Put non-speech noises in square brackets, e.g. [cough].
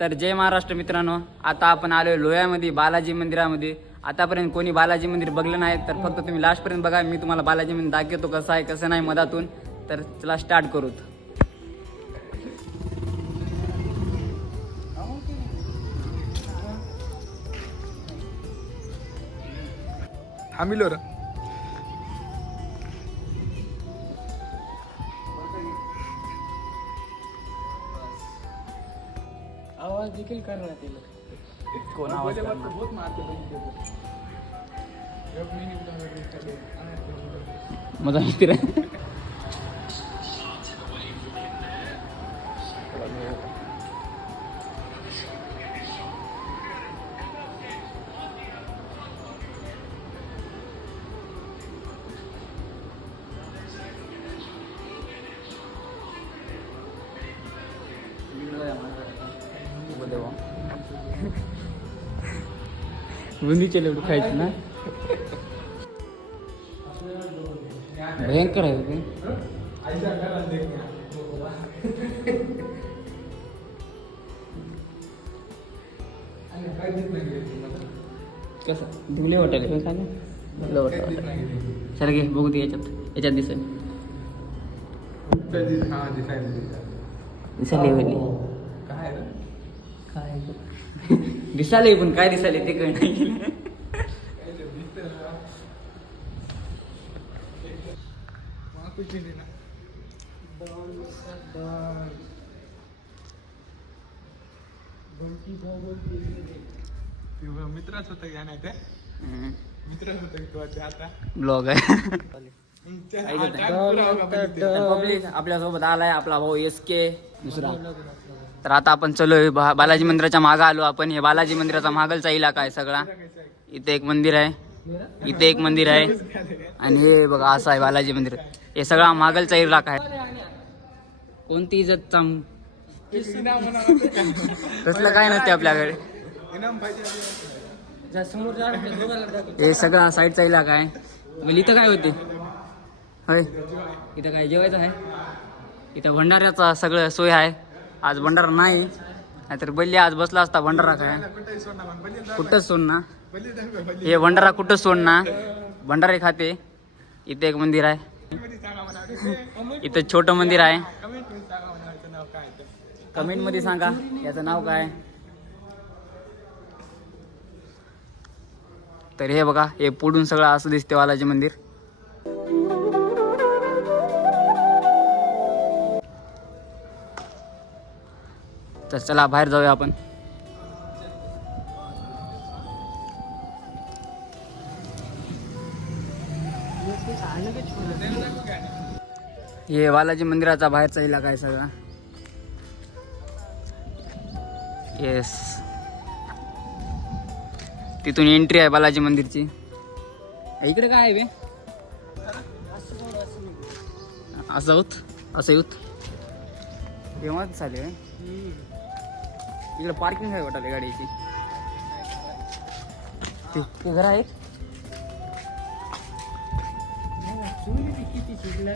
तर जय महाराष्ट्र मित्रांनो आता आपण आलोय लोह्यामध्ये बालाजी मंदिरामध्ये. आतापर्यंत कोणी बालाजी मंदिर बघलं नाही तर फक्त तुम्ही लास्टपर्यंत बघा. मी तुम्हाला बालाजी मंदिर दाखवतो कसं आहे कसं नाही मधातून. तर चला स्टार्ट करू थांबिलो र. आवाज देखील करण्यात येईल. कोण आवाज करणार? मजा मित्र बुंदीचे लाडू खायचे ना. भयंकर आहे ते. कसं? धुले वाटायला काय सांगा धुले वाटायला चला घे बघू दे याच्यात. याच्यात दिसेल. हा दिसायला दिसायला काय? काय [laughs] दिसाले पण काय दिसाले ते कळ नाही. काय नाही मित्रच होतं या नाही ते मित्रच होतं की आता ब्लॉग आहे. पब्लिक आपल्यासोबत आलाय आपला भाऊ एस के दुसरा. तर आता आपण चलो बा- बालाजी मंदिराच्या मागं आलो आपण. हे बालाजी मंदिराचा मागलचा इलाका आहे सगळा. इथे एक मंदिर आहे. इथे एक मंदिर आहे. आणि हे बघा असं आहे बालाजी मंदिर. हे सगळा मागलचा इलाका आहे. कोणती इज्जत चांग काय? तसलं काय नसते आपल्याकडे. हे सगळा साईडचा इलाका आहे. मग इथं काय होते? होय. इथं काय जेवायचं आहे? इथं भंडाऱ्याचा सगळं सोय आहे. आज भंडारा नाही. नाहीतर बल्ली आज बसला असता भंडारा काय? कुठंच सोड ना हे भंडारा कुठंच सोड ना भंडारे खाते. इथे एक मंदिर आहे. इथं छोटं मंदिर आहे. कमेंटमध्ये सांगा याचं नाव काय सांगा याचं नाव काय? तर हे बघा हे पुढून सगळं असं दिसते बालाजी मंदिर. तर चला बाहेर जाऊया आपण. हे बालाजी मंदिराचा बाहेरचा इलाका आहे सगळा. येस तिथून एंट्री आहे बालाजी मंदिरची. इकडे काय आहे बे? असं होत असं होत. तेव्हाच चालेल होय. इकडे पार्किंग आहे वाटाले गाडीची ते- घर आहे नाही किती शिकला